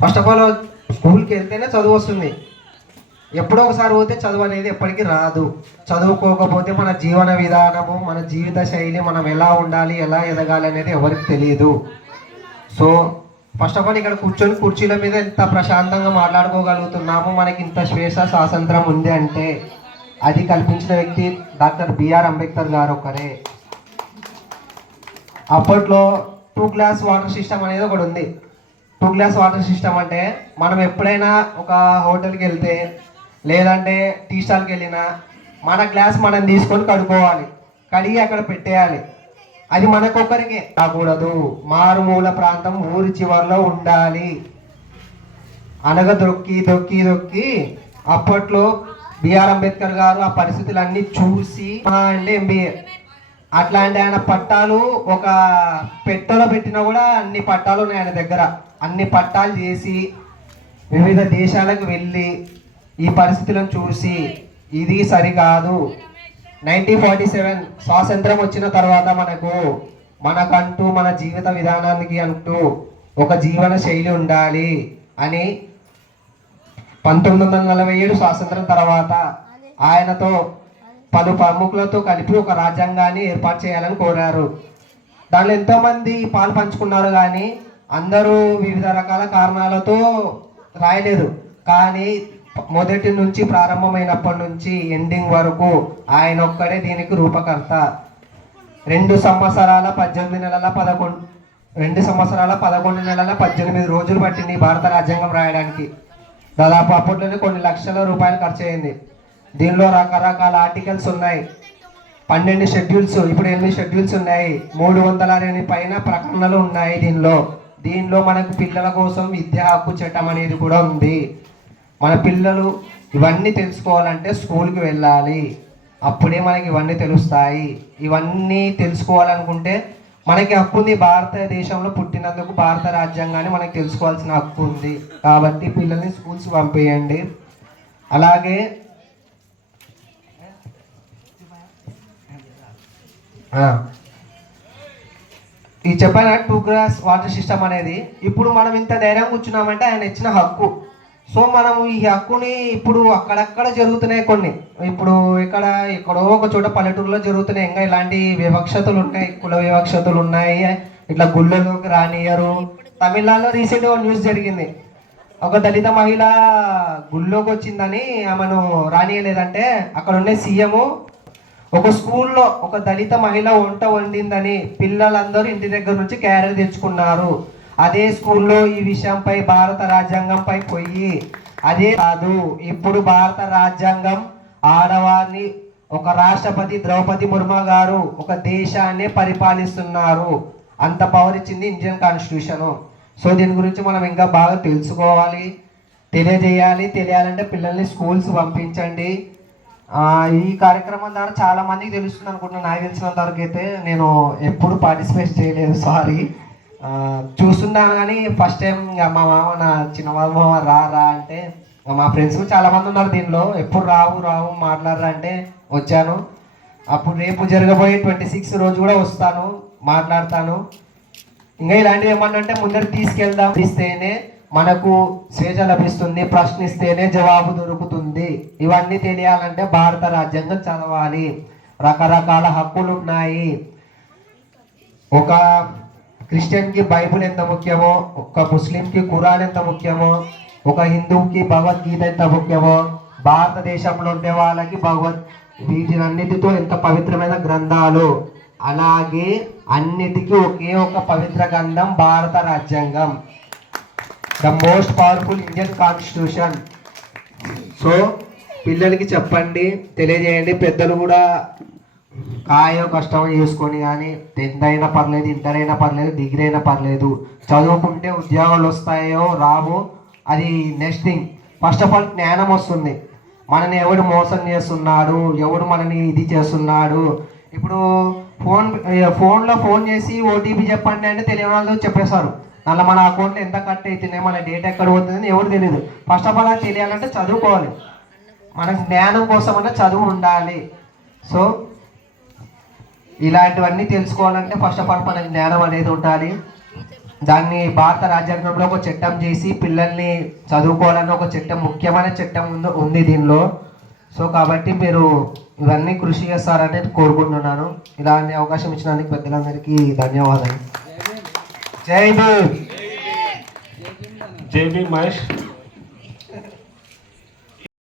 First of all స్కూల్కి వెళ్తేనే చదువు వస్తుంది. ఎప్పుడో ఒకసారి పోతే చదువు అనేది ఎప్పటికీ రాదు. చదువుకోకపోతే మన జీవన విధానము, మన జీవిత శైలి, మనం ఎలా ఉండాలి, ఎలా ఎదగాలి అనేది ఎవరికి తెలియదు. సో ఫస్ట్ ఆఫ్ ఆల్ ఇక్కడ కూర్చొని కుర్చీల మీద ఎంత ప్రశాంతంగా మాట్లాడుకోగలుగుతున్నాము, మనకి ఇంత స్వేచ్ఛ స్వాతంత్రం ఉంది అంటే అది కల్పించిన వ్యక్తి డాక్టర్ బిఆర్ అంబేద్కర్ గారు ఒకరే. అప్పట్లో 2 గ్లాస్ వాటర్ సిస్టమ్ అనేది ఒకటి ఉంది. 2 గ్లాస్ వాటర్ సిస్టమ్ అంటే మనం ఎప్పుడైనా ఒక హోటల్కి వెళ్తే లేదంటే టీ స్టాల్కి వెళ్ళినా మన గ్లాస్ మనం తీసుకొని కడుక్కోవాలి, కడిగి అక్కడ పెట్టేయాలి. అది మనకొక్కరికే కాకూడదు, మారుమూల ప్రాంతం ఊరి చివరిలో ఉండాలి. అనగా దొక్కి దొక్కి దొక్కి అప్పట్లో బిఆర్ అంబేద్కర్ గారు ఆ పరిస్థితులన్నీ చూసి అంటే ఎంబీఏ అట్లాంటి ఆయన పట్టాలు ఒక పెట్టెలో పెట్టినా కూడా అన్ని పట్టాలు ఉన్నాయి ఆయన దగ్గర. అన్ని పట్టాలు చేసి వివిధ దేశాలకు వెళ్ళి ఈ పరిస్థితులను చూసి ఇది సరికాదు, 1947 స్వాతంత్రం వచ్చిన తర్వాత మనకంటూ మన జీవిత విధానానికి అంటూ ఒక జీవన శైలి ఉండాలి అని 1947 స్వాతంత్రం తర్వాత ఆయనతో పలు ప్రముఖులతో కలిపి ఒక రాజ్యాంగాన్ని ఏర్పాటు చేయాలని కోరారు. దానిలో ఎంతోమంది పాలు పంచుకున్నారు, కానీ అందరూ వివిధ రకాల కారణాలతో రాయలేదు. కానీ మొదటి నుంచి ప్రారంభమైనప్పటి నుంచి ఎండింగ్ వరకు ఆయన ఒక్కడే దీనికి రూపకర్త. 2 సంవత్సరాల 11 నెలల 18 రోజులు పట్టింది భారత రాజ్యాంగం రాయడానికి. దాదాపు అప్పట్లోనే కొన్ని లక్షల రూపాయలు ఖర్చు అయింది. దీనిలో రకరకాల ఆర్టికల్స్ ఉన్నాయి, 12 షెడ్యూల్స్, ఇప్పుడు 8 షెడ్యూల్స్ ఉన్నాయి, 300 పైన ప్రకటనలు ఉన్నాయి. దీనిలో మనకు పిల్లల కోసం విద్యా హక్కు చట్టం అనేది కూడా ఉంది. మన పిల్లలు ఇవన్నీ తెలుసుకోవాలంటే స్కూల్కి వెళ్ళాలి, అప్పుడే మనకి ఇవన్నీ తెలుస్తాయి. ఇవన్నీ తెలుసుకోవాలనుకుంటే మనకి హక్కు ఉంది, భారతదేశంలో పుట్టినందుకు భారత రాజ్యాంగాన్ని మనకి తెలుసుకోవాల్సిన హక్కు ఉంది. కాబట్టి పిల్లల్ని స్కూల్స్ పంపేయండి. అలాగే ఈ చెప్పిన 2 గ్లాస్ వాటర్ సిస్టమ్ అనేది ఇప్పుడు మనం ఇంత ధైర్యం కూర్చున్నామంటే ఆయన ఇచ్చిన హక్కు. సో మనం ఈ హక్కుని ఇప్పుడు అక్కడక్కడ జరుగుతున్నాయి కొన్ని, ఇప్పుడు ఎక్కడో ఒక చోట పల్లెటూరులో జరుగుతున్నాయి. ఇంకా ఇలాంటి వివక్షతలు ఉన్నాయి, కుల వివక్షతలు ఉన్నాయి, ఇట్లా గుళ్ళలోకి రానియరు. తమిళనాడులో రీసెంట్గా న్యూస్ జరిగింది, ఒక దళిత మహిళ గుళ్ళోకి వచ్చిందని ఆమెను రానియలేదంటే అక్కడ ఉండే సీఎం ఒక స్కూల్లో ఒక దళిత మహిళ వంట వండిందని పిల్లలందరూ ఇంటి దగ్గర నుంచి క్యారెట్ తెచ్చుకున్నారు. అదే స్కూల్లో ఈ విషయంపై భారత రాజ్యాంగంపై పోయి అదే కాదు, ఇప్పుడు భారత రాజ్యాంగం ఆడవారిని ఒక రాష్ట్రపతి ద్రౌపది ముర్ము గారు ఒక దేశాన్ని పరిపాలిస్తున్నారు, అంత పవర్ ఇచ్చింది ఇండియన్ కాన్స్టిట్యూషన్. సో దీని గురించి మనం ఇంకా బాగా తెలుసుకోవాలి, తెలియాలంటే పిల్లల్ని స్కూల్స్ పంపించండి. ఈ కార్యక్రమం ద్వారా చాలా మందికి తెలుస్తుంది అనుకుంటున్నాను. నాకు తెలిసినంత వరకు అయితే నేను ఎప్పుడు పార్టిసిపేట్ చేయలేదు, సారీ. చూస్తున్నాను కానీ ఫస్ట్ టైం మా మామ, నా చిన్న మామ రా అంటే, మా ఫ్రెండ్స్ చాలా మంది ఉన్నారు దీనిలో, ఎప్పుడు రావు మాట్లాడరా అంటే వచ్చాను. అప్పుడు రేపు జరగబోయే 26 రోజు కూడా వస్తాను, మాట్లాడతాను. ఇంకా ఇలాంటివి ఏమన్నా అంటే ముందర తీసుకెళ్దాం, ఇస్తేనే మనకు స్వేచ్ఛ లభిస్తుంది, ప్రశ్నిస్తేనే జవాబు దొరుకుతుంది. ఇవన్నీ తెలియాలంటే భారత రాజ్యాంగం చదవాలి. రకరకాల హక్కులు ఉన్నాయి. ఒక క్రిస్టియన్కి బైబుల్ ఎంత ముఖ్యమో, ఒక ముస్లింకి ఖురాన్ ఎంత ముఖ్యమో, ఒక హిందువుకి భగవద్గీత ఎంత ముఖ్యమో, భారతదేశంలో ఉండే వాళ్ళకి వీటినన్నిటితో ఎంత పవిత్రమైన గ్రంథాలు, అలాగే అన్నిటికీ ఒకే ఒక పవిత్ర గ్రంథం భారత రాజ్యాంగం, the most powerful Indian constitution. So పిల్లలకి చెప్పండి, తెలియజేయండి. పెద్దలు కూడా కాయో కష్టం చేసుకొని కానీ 10th అయినా పర్లేదు, ఇంటర్ అయినా పర్లేదు, డిగ్రీ అయినా పర్లేదు, చదువుకుంటే ఉద్యోగాలు వస్తాయో రావో అది next thing. First of all జ్ఞానం వస్తుంది, మనని ఎవడు మోసం చేస్తున్నాడు, ఎవడు మనని ఇది చేస్తున్నాడు. ఇప్పుడు ఫోన్లో ఫోన్ చేసి ఓటీపీ చెప్పండి అంటే తెలియని వాళ్ళు చెప్పేస్తారు, అలా మన అకౌంట్లో ఎంత కట్ అవుతున్నాయి, మన డేటా ఎక్కడ పోతుందని ఎవరు తెలియదు. ఫస్ట్ ఆఫ్ ఆల్ అది తెలియాలంటే చదువుకోవాలి, మన జ్ఞానం కోసం అన్న చదువు ఉండాలి. సో ఇలాంటివన్నీ తెలుసుకోవాలంటే ఫస్ట్ ఆఫ్ ఆల్ మన జ్ఞానం అనేది ఉండాలి. దాన్ని భారత రాజ్యాంగంలో ఒక చట్టం చేసి పిల్లల్ని చదువుకోవాలని ఒక చట్టం, ముఖ్యమైన చట్టం ఉంది దీనిలో. సో కాబట్టి మీరు ఇవన్నీ కృషి చేస్తారని కోరుకుంటున్నాను. ఇలాంటి అవకాశం ఇచ్చినందుకు పెద్దలందరికీ ధన్యవాదాలు. జై భీమ్. జై భీమ్ మహేష్.